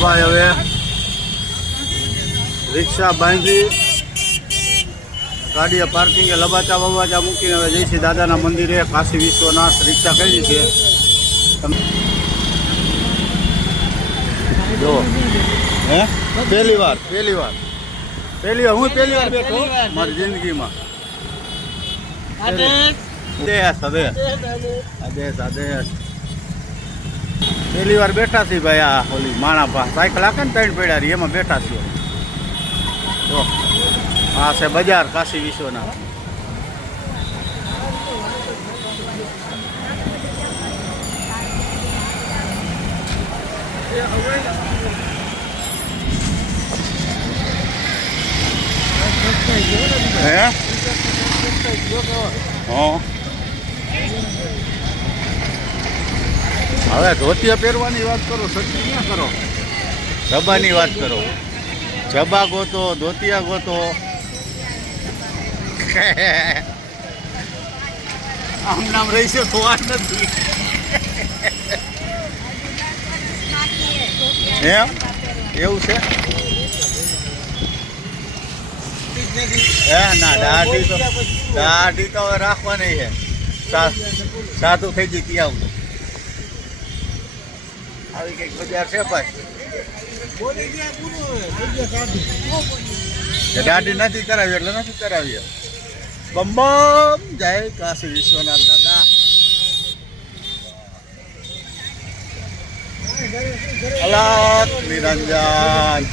ભાઈ હવે રિક્ષા બાંધી ગાડીએ પાર્કિંગે લબાચા બબાચા મૂકીને હવે જઈશી દાદાના મંદિરે. કાશી વિશ્વનાથ રિક્ષા કરી છે જો. હે પહેલી વાર હું પહેલી વાર બેઠો મારી જિંદગીમાં. આદેશ પહેલી વાર બેઠા છીએ ભાઈ. આ ઓલી માણા પાસે સાયકલ આખે ને 3 પડ્યા રહી એમાં બેઠા છીએ. તો આ છે બજાર કાશી વિશ્વનાથ. હે હા હવે ધોતિયા પહેરવાની વાત કરો, સચ્ચી ક્યાં કરો? જબાની વાત કરો. જબા ગોતો, ધોતિયા ગોતો. આમ નામ રહી છે ખોવાડ નથી. એમ એવું છે? હે ના, દાઢી તો હવે રાખવાની છે. સાધુ થઈ ગઈ ત્યાં આવી કઈક બજાર છે ભાઈ. દાઢી નથી કરાવી એટલે નથી કરાવી. બમ બમ જય કાશી વિશ્વનાથ દાદા. અલગ નિરંજન.